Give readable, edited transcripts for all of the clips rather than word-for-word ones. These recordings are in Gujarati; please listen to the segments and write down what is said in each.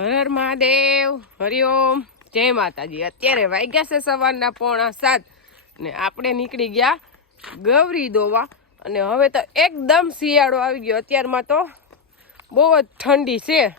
હર હર મહાદેવ, હરિઓમ, જય માતાજી। અત્યારે વાગ્યા છે સવારના 6:45 ને આપણે નીકળી ગયા ગૌરી દોવા। અને હવે તો એકદમ શિયાળો આવી ગયો। અત્યારમાં તો બહુ જ ઠંડી છે।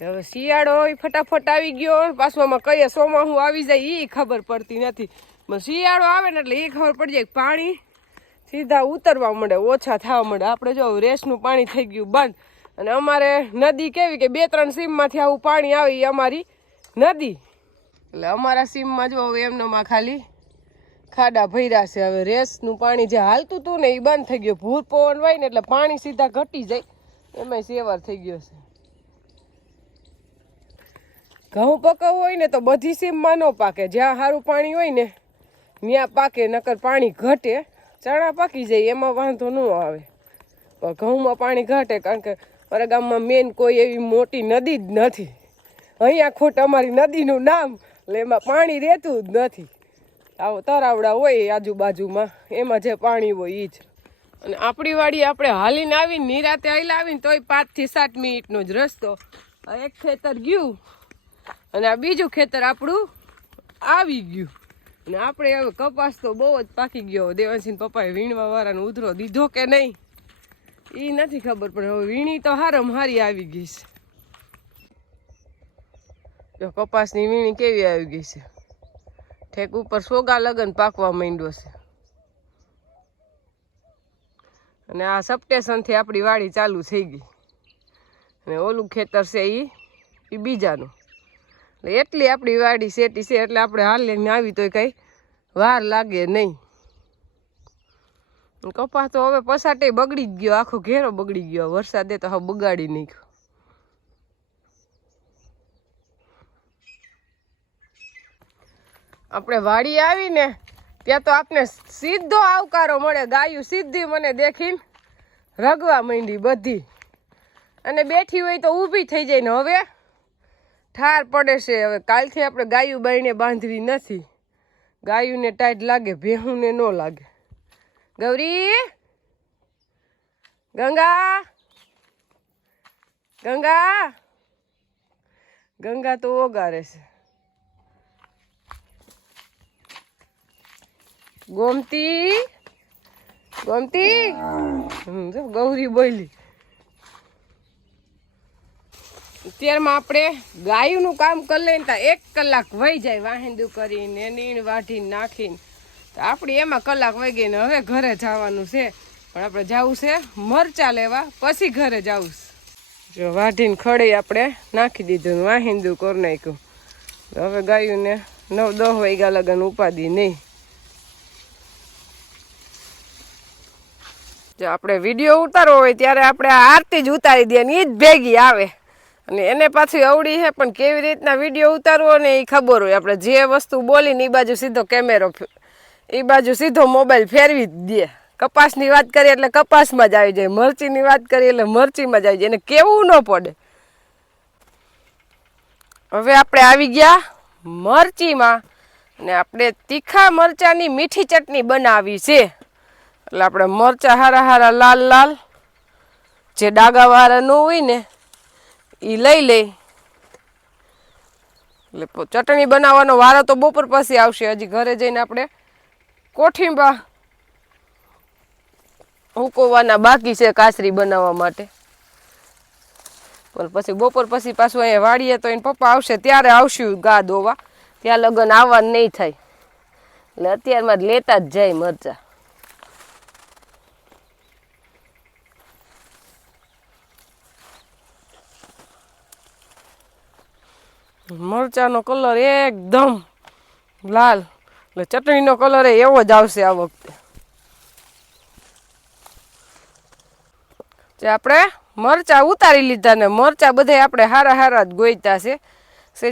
હવે શિયાળો ફટાફટ આવી ગયો, પાછોમાં કઈએ ચોમાસું આવી જાય એ ખબર પડતી નથી। શિયાળો આવે ને એટલે એ ખબર પડી જાય પાણી સીધા ઉતરવા મળે, ઓછા થવા મળે। આપણે જો રેસનું પાણી થઈ ગયું બંધ। અને અમારે નદી કેવી કે 2-3 સીમમાંથી આવું પાણી આવે એ અમારી નદી। એટલે અમારા સીમમાં જો હવે એમનોમાં ખાલી ખાડા ભર્યા છે। હવે રેસનું પાણી જે હાલતું હતું ને એ બંધ થઈ ગયું। ભૂર પવન હોય ને એટલે પાણી સીધા ઘટી જાય, એમાં સેવાર થઈ ગયો છે। ઘઉં પકવવું હોય ને તો બધી સીમમાં ન પાકે, જ્યાં સારું પાણી હોય ને ત્યાં પાકે, નકર પાણી ઘટે। ચણા પાકી જાય એમાં વાંધો ન આવે, પણ ઘઉંમાં પાણી ઘટે, કારણ કે મારા ગામમાં મેન કોઈ એવી મોટી નદી જ નથી। અહીંયા ખોટ અમારી નદીનું નામ, એટલે એમાં પાણી રહેતું જ નથી। આવો તરાવડા હોય આજુબાજુમાં, એમાં જે પાણી હોય એ જ। અને આપણી વાડી આપણે હાલીને આવીને નિરાતે હાલ્યા આવીને તોય 5 થી 7 મિનિટનો જ રસ્તો। એક ખેતર ગયું અને આ બીજું ખેતર આપણું આવી ગયું। અને આપણે હવે કપાસ તો બહુ જ પાકી ગયો। દેવાંશીને પપ્પાએ વીણવા વાળાનો ઉધરો દીધો કે નહીં એ નથી ખબર, પણ હવે વીણી તો હારમ હારી આવી ગઈ છે। જો કપાસની વીણી કેવી આવી ગઈ છે, ઠેક ઉપર સોગા લગન પાકવા માંડ્યો છે। અને આ સપ્ટેશનથી આપણી વાડી ચાલુ થઈ ગઈ, અને ઓલું ખેતર છે એ બીજાનું। એટલે એટલી આપણી વાડી સેટી છે, એટલે આપણે હાલીને આવી તો કંઈ વાર લાગે નહીં। કપાસ તો હવે પસાટે બગડી જ ગયો, આખો ઘેરો બગડી ગયો। વરસાદે તો હવે બગાડી નાખ્યો। આપણે વાડી આવીને ત્યાં તો આપને સીધો આવકારો મળે। ગાયું સીધી મને દેખીને રગવા માંડી બધી, અને બેઠી હોય તો ઊભી થઈ જાય ને હવે ઠાર પડે છે। હવે કાલથી આપણે ગાયું બાઈને બાંધવી નથી, ગાયુંને ટાઈટ લાગે, ભેહુંને ન લાગે। ગૌરી, ગંગા, ગંગા, ગંગા તો ઓગારે છે। ગોમતી, ગોમતી, ગૌરી બોલી। અત્યારમાં આપણે ગાયુંનું કામ કરી લઈને તો 1 કલાક વહી જાય, વાહિંદુ કરીને નીણ વાઢીને નાખીને, તો આપણી એમાં કલાક વહી ગઈ ને હવે ઘરે જવાનું છે। પણ આપણે જવું છે મરચાં લેવા, પછી ઘરે જવું છે। જો વાઢીને ખડી આપણે નાખી દીધું, વાહિંદુ કરી નાખ્યું। હવે ગાયુંને 9-10 વાગ્યા લગન ઉપાદી નહીં। જો આપણે વિડીયો ઉતારવો હોય ત્યારે આપણે આ આરતી જ ઉતારી દઈએ ને એ જ ભેગી આવે। અને એને પાછી અવડી છે, પણ કેવી રીતના વિડીયો ઉતારવો ને એ ખબર હોય। આપણે જે વસ્તુ બોલીને એ બાજુ સીધો કેમેરો, એ બાજુ સીધો મોબાઈલ ફેરવી જ દે। કપાસની વાત કરીએ એટલે કપાસમાં જ આવી જાય, મરચીની વાત કરીએ એટલે મરચીમાં જ આવી જાય, એને કેવું ન પડે। હવે આપણે આવી ગયા મરચીમાં, ને આપણે તીખા મરચાંની મીઠી ચટણી બનાવી છે। એટલે આપણે મરચાં હારા હારા લાલ લાલ, જે ડાગાવાળા ન હોય ને એ લઈ લઈ। એટલે ચટણી બનાવવાનો વારો તો બપોર પછી આવશે। હજી ઘરે જઈને આપણે કોઠીંબા ઉકવવાના બાકી છે કાસરી બનાવવા માટે। પણ પછી બપોર પછી પાછું અહીંયા વાડીએ તો એને પપ્પા આવશે ત્યારે આવશું ગા દોવા, ત્યાં લગન આવવાનું નહીં થાય। એટલે અત્યારમાં જ લેતા જ જાય મરચાં। મરચાંનો કલર એકદમ લાલ, એટલે ચટણીનો કલર એવો જ આવશે આ વખતે। જે આપણે મરચાં ઉતારી લીધા ને મરચાં બધા આપણે હારા હારા જ ગોઈતા છે,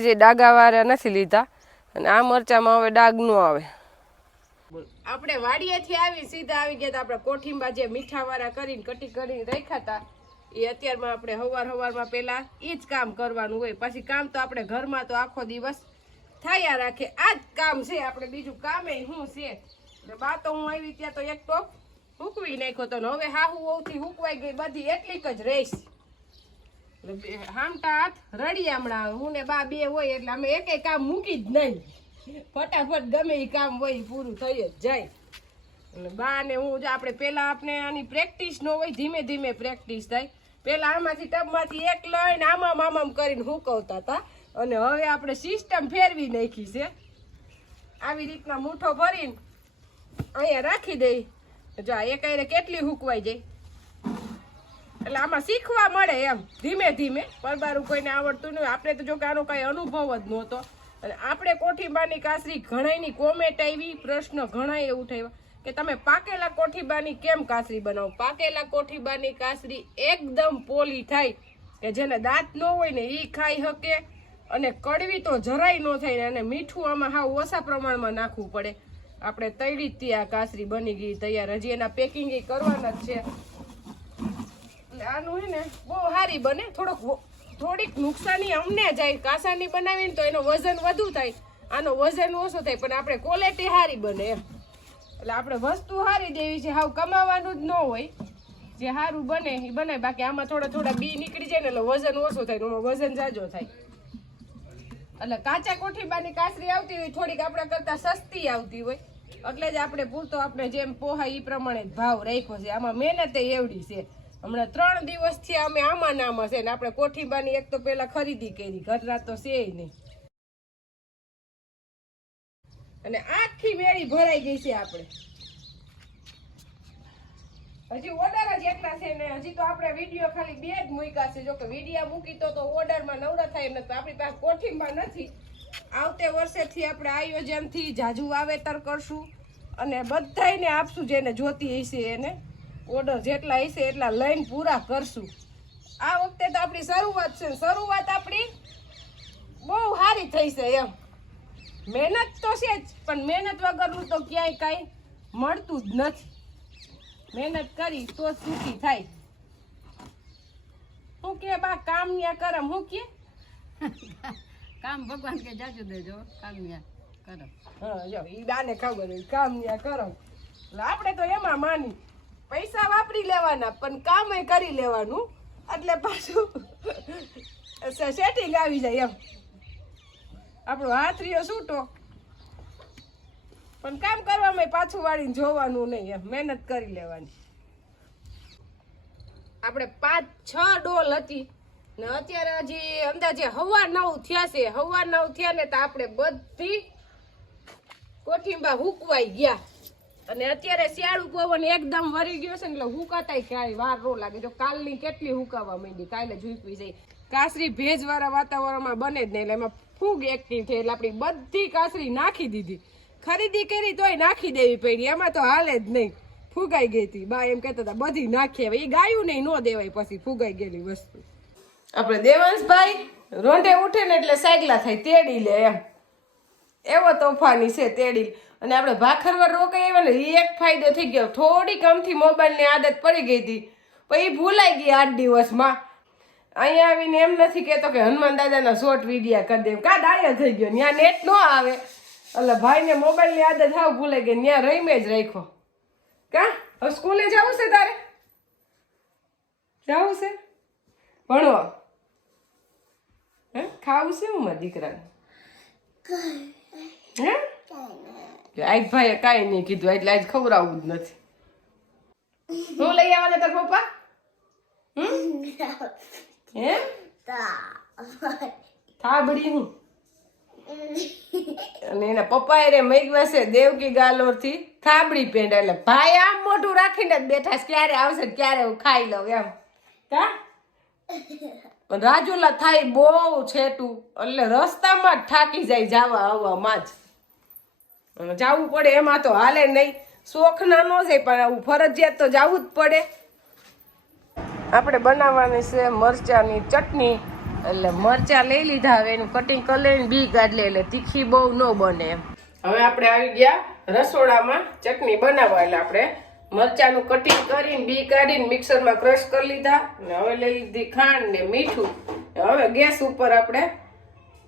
જે ડાગાવાળા નથી લીધા। અને આ મરચાંમાં હવે ડાગ ન આવે। આપણે વાડીએથી આવી સીધા આવી ગયા, આપણે કોઠીંબા જે મીઠાવાળા કરીને કટી કરીને રાખ્યા હતા એ અત્યારમાં આપણે હવારમાં પહેલા એ જ કામ કરવાનું હોય। પછી કામ તો આપણે ઘરમાં તો આખો દિવસ થયા રાખે, આ જ કામ છે। આપણે બીજું કામે શું છે? બા તો હું આવી ત્યાં તો એક ટોપ હૂકવી નાખ્યો તો, હવે હાહુ વહુથી હૂકવાઈ ગઈ બધી એટલીક જ રહીશ। હામટા હાથ રડી હમણાં હું ને બા બે હોય એટલે અમે એકેય કામ મૂકી જ નહીં, ફટાફટ ગમે એ કામ હોય પૂરું થઈ જ જાય. એટલે બા ને હું જો આપણે પેલા આપણે આની પ્રેક્ટિસ ન હોય, ધીમે ધીમે પ્રેક્ટિસ થાય. પેલા આમાંથી ટબમાંથી એક લઈને આમામ કરીને હુકવતા હતા અને હવે આપણે સિસ્ટમ ફેરવી નાખી છે. આવી રીતના મૂઠો ભરીને અહીંયા રાખી દઈ. જો એ કઈ કેટલી હુકવાઈ જાય એટલે આમાં શીખવા મળે એમ ધીમે ધીમે. પરબારું કોઈને આવડતું નહીં, આપણે તો જો કે આનો કઈ અનુભવ જ નહોતો. અને આપણે કોઠીબાની કાસરી ઘણાની કોમેન્ટ આવી, પ્રશ્ન ઘણા એ ઉઠાવ્યા કે તમે પાકેલા કોઠીબાની કેમ કાસરી બનાવો. પાકેલા કોઠીબાની કાસરી એકદમ પોલી થાય કે જેને દાંત ન હોય ને એ ખાઈ શકે અને કડવી તો જરાય ન થાય. અને મીઠું આમાં હાવ ઓછા પ્રમાણમાં નાખવું પડે. આપણે તળી જ આ કાસરી બની ગઈ તૈયાર, હજી એના પેકિંગ કરવાના જ છે. એટલે આનું હે ને બહુ સારી બને. થોડીક નુકસાની અમને જાય, કાસાની બનાવીને તો એનો વજન વધુ થાય, આનો વજન ઓછો થાય, પણ આપણે ક્વોલિટી સારી બને એમ. એટલે આપણે વસ્તુ સારી દેવી છે, હાવ કમાવાનું જ ન હોય. જે સારું બને એ બને. બાકી આમાં થોડા બી નીકળી જાય ને એટલે વજન ઓછો થાય, એમાં વજન જાજો થાય. એટલે કાચા કોઠીબાની કાસરી આવતી હોય થોડીક આપણા કરતા સસ્તી આવતી હોય, એટલે જ આપણે પૂરતો આપણે જેમ પોહાય એ પ્રમાણે ભાવ રાખ્યો છે. આમાં મહેનત એવડી છે. હમણાં 3 દિવસથી અમે આમાં નામાં છે ને આપણે કોઠીબાની એક તો પેલા ખરીદી કરી, ઘરના તો છે નહીં. અને આખી મેળી ભરાઈ ગઈ છે. આપણે હજી ઓર્ડર જ એટલા છે ને હજી તો આપણે વિડીયો ખાલી 2 જ મૂક્યા છે. જો કે વિડીયો મૂકી તો ઓર્ડરમાં નવરા થાય એમ નથી. આપણી પાસે કોઠીબા નથી. આવતે વર્ષેથી આપણે આયોજનથી જાજુ વાવેતર કરશું અને બધાને આપશું જેને જોતી હશે એને. ઓર્ડર જેટલા હશે એટલા લઈને પૂરા કરશું. આ વખતે તો આપણી શરૂઆત છે. શરૂઆત આપણી બહુ સારી થઈ છે એમ. મહેનત તો છે જ, પણ મહેનત વગરનું તો ક્યાંય કાંઈ મળતું જ નથી. મહેનત કરી તો જ સુખી થાય. હું કે બા કામ ન્યા કરમ, હું કે કામ ભગવાન કે જાજુ દેજો, કામ ન્યા કરો. હા જો ઈ બાને ખબર હોય કામ ન્યા કરમ. એટલે આપણે તો એમાં માની પૈસા વાપરી લેવાના પણ કામે કરી લેવાનું, એટલે પાછું સેટિંગ આવી જાય એમ. આપણો હાથ રહ્યો છૂટો પણ કામ કરવામાં પાછું વાળીને જોવાનું નહીં એમ, મહેનત કરી લેવાની. આપણે 5-6 ડોલ હતી ને અત્યારે હજી અંદાજે 9:15 થયા છે. 9:15 થયા ને તો આપણે બધી કોઠીંબા હુકવાઈ ગયા. અને અત્યારે શિયાળુ પવન એકદમ વરી ગયો છે ને એટલે હુકાતાય ક્યાંય વાર ન લાગે. જો કાલની કેટલી હુકાવા માંડી, કાલે જ હુકવી જાય. કાસરી ભેજવાળા વાતાવરણમાં બને જ નહીં એટલે એમાં ફૂગ એક્ટિવ થઈ એટલે આપણી બધી કાસરી નાખી દીધી. ખરીદી કરી તોય નાખી દેવી પડી, એમાં તો હાલે જ નહીં. ફૂગાઈ ગઈ હતી. બા એમ કહેતા હતા બધી નાખી. હવે એ ગાયું નહીં ન દેવાય પછી ફૂગાઈ ગયેલી વસ્તુ. આપણે દેવાંશભાઈ રોંઢે ઉઠે ને એટલે સાયકલા થાય, તેડી લે એમ. એવો તોફાની છે, તેડી. અને આપણે ભાખરવર રોકાઈ આવ્યા ને એ એક ફાયદો થઈ ગયો. થોડીક આમથી મોબાઈલની આદત પડી ગઈ હતી પછી ભૂલાઈ ગઈ 8 દિવસમાં. અહીંયા આવીને એમ નથી કહેતો કે હનુમાન દાદાના શોર્ટ વિડીયા કરી દે, કા ડાયો થઈ ગયો. ત્યાં નેટ ન આવે એટલે ભાઈને મોબાઈલની આદત હાવ ભૂલાઈ ગઈ, ત્યાં રહીમે જ રાખ્યો. કા હવે સ્કૂલે જવું છે તારે? જવું છે ભણવા? હે ખાવું છે હું મારા દીકરાને? હે આજ ભાઈએ કાંઈ નહીં કીધું એટલે આજ ખવડાવવું જ નથી. શું લઈ આવવાના તાર પપ્પા? હે થાબડી હું અને એના પપ્પા રે મેઘવા છે દેવકી ગાલોર થી થાબડી પેંડ. એટલે ભાઈ આમ મોઢું રાખીને જ બેઠા છે, ક્યારે આવશે ક્યારે હું ખાઈ લઉં એમ. કા પણ રાજુલા થાય બહુ છેટું એટલે રસ્તામાં જ થાકી જાય જવા આવવામાં જ. અને જવું પડે એમાં તો હાલે નહીં, શોખ ના ન જાય પણ ફરજિયાત તો જવું જ પડે. આપણે બનાવવાની છે મરચાની ચટણી. એટલે મરચા લઈ લીધા, હવે એનું કટિંગ કરી લઈને બી કાઢી લે એટલે તીખી બહુ ન બને એમ. હવે આપણે આવી ગયા રસોડામાં ચટણી બનાવવા. એટલે આપણે મરચાનું કટિંગ કરીને બી કાઢીને મિક્સરમાં ક્રશ કરી લીધા અને હવે લઈ લીધી ખાંડ ને મીઠું. હવે ગેસ ઉપર આપણે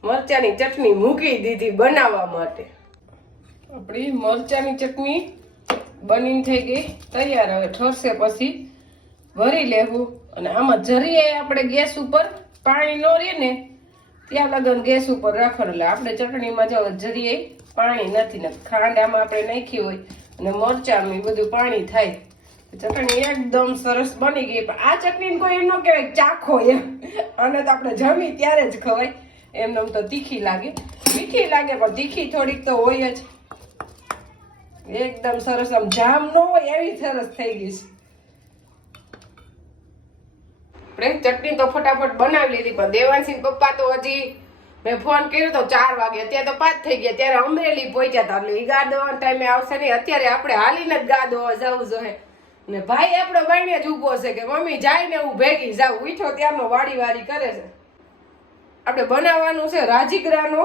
મરચાની ચટણી મૂકી દીધી બનાવવા માટે. આપણી મરચાની ચટણી બનીને થઈ ગઈ તૈયાર. હવે ઠરશે પછી ભરી લેવું. અને આમાં જરીએ આપણે ગેસ ઉપર પાણી નો રહે ને ત્યાં લગન ગેસ ઉપર રાખવાનું. એટલે આપણે ચટણીમાં જો જરીએ પાણી નથી ને ખાંડ આમાં આપણે નાખી હોય અને મરચાં બધું પાણી થાય. ચટણી એકદમ સરસ બની ગઈ. પણ આ ચટણી કોઈ એમ ન કહેવાય ચાખો એમ, અને તો આપણે જમી ત્યારે જ ખવાય. એમને તો તીખી લાગે, મીઠી લાગે, પણ તીખી થોડીક તો હોય જ. એકદમ સરસ, આમ જામ ન હોય એવી સરસ થઈ ગઈ છે. આપણે ચટણી તો ફટાફટ બનાવી લીધી, પણ દેવાંશી પપ્પા તો હજી મેં ફોન કર્યો તો 4 વાગે, અત્યારે તો 5 થઈ ગયા. ત્યારે અમરેલી પહોંચ્યા હતા, એટલે ઈ ગા દોવાના ટાઈમે આવશે નહીં. અત્યારે આપણે હાલીને જ ગા દોવા જવું જોઈએ. ને ભાઈ આપણો બાઈને જ ઊભો છે કે મમ્મી જાય ને હું ભેગી જાઉં. ઉઠ્યો ત્યારનો વાડી વાડી કરે છે. આપણે બનાવવાનું છે રાજગરાનો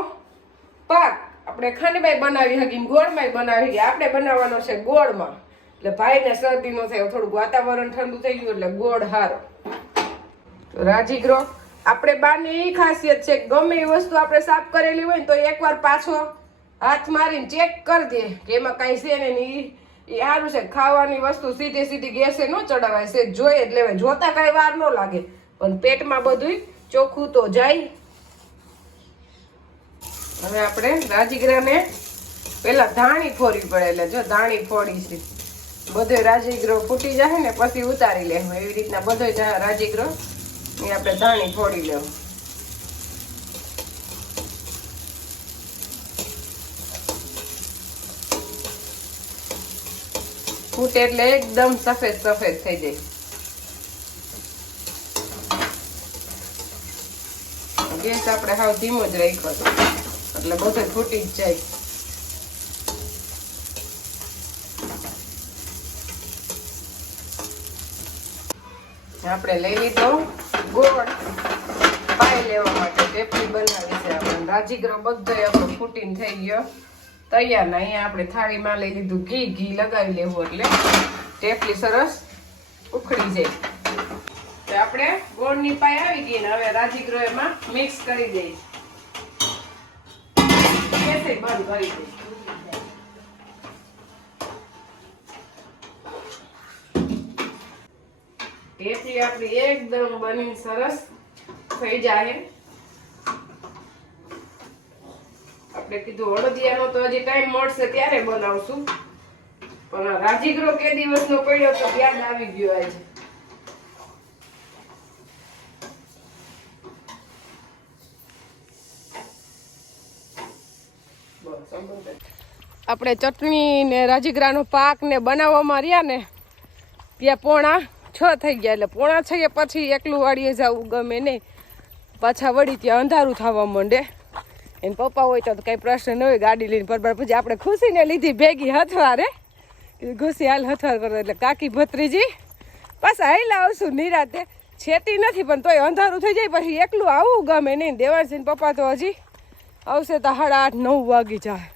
પાક. આપણે ખાંડમાં બનાવી શકીએ, ગોળમાં બનાવી શકીએ. આપણે બનાવવાનો છે ગોળમાં. એટલે ભાઈને શરદીનો થાય, થોડુંક વાતાવરણ ઠંડુ થઈ ગયું એટલે ગોળ હારો. રાજગરો આપણે બારની એ ખાસિયત છે, ગમે એ વસ્તુ આપણે સાફ કરેલી હોય ને તો એકવાર પાછો હાથ મારીને ચેક કરી દે કે એમાં કઈ છે ને. એ સારું છે, ખાવાની વસ્તુ સીધી સીધી ગેસે ન ચડાવાય છે, જોઈએ જ લેવાય. જોતા કઈ વાર ન લાગે, પણ પેટમાં બધું ચોખ્ખું તો જાય. હવે આપણે રાજગરાને પેલા ધાણી ફોડવી પડે. એટલે જો ધાણી ફોડી છે, બધો રાજગરો ફૂટી જાય ને પછી ઉતારી લેવું. એવી રીતના બધો રાજગરો એ આપણે ધાણી ફોડી લેવું. ફૂટે એટલે એકદમ સફેદ સફેદ થઈ જાય. ગેસ આપણે હાવ ધીમો જ રાખ્યો એટલે બધું ફૂટી જ જાય. આપણે લઈ લીધો ગોળ પાઈ લેવા માટે. ટેપલી બનાવી છે આપણે. રાજગરો બધો આપણો ફૂટીને થઈ ગયો તૈયાર. ને અહીંયા આપણે થાળીમાં લઈ લીધું ઘી. ઘી લગાવી લેવું એટલે ટેપલી સરસ ઉખડી જાય. તો આપણે ગોળની પાઈ આવી ગઈ ને હવે રાજગરો એમાં મિક્સ કરી દઈએ. ગેસ બંધ કરી દઈએ. ટેપલી આપણી એકદમ બની સરસ થઈ જાય. આપણે કીધું હળદિયાનો તો હજી ટાઈમ મળશે ત્યારે બનાવશું, પણ રાજગરો કે દિવસનો પડ્યો તો યાદ આવી ગયો આજે. આપણે ચટણી ને રાજગરાનો પાક ને બનાવવામાં રહ્યા ને ત્યાં 5:45 થઈ ગયા. એટલે 5:45 પછી એકલું વાડીએ જવું ગમે નહીં. પાછા વળી ત્યાં અંધારું થવા માંડે. એને પપ્પા હોય તો કઈ પ્રશ્ન ન હોય, ગાડી લઈને પરબાર. પછી આપણે ખુશીને લીધી ભેગી હથવારે, ખુશી હાલ હથવાર કરો. એટલે કાકી ભત્રીજી પાછા હાઈલા આવશું નિરાતે. છેતી નથી પણ તોય અંધારું થઈ જાય પછી એકલું આવવું ગમે નહીં. દેવાંશી પપ્પા તો હજી આવશે તો 8:30 9 વાગી જાય.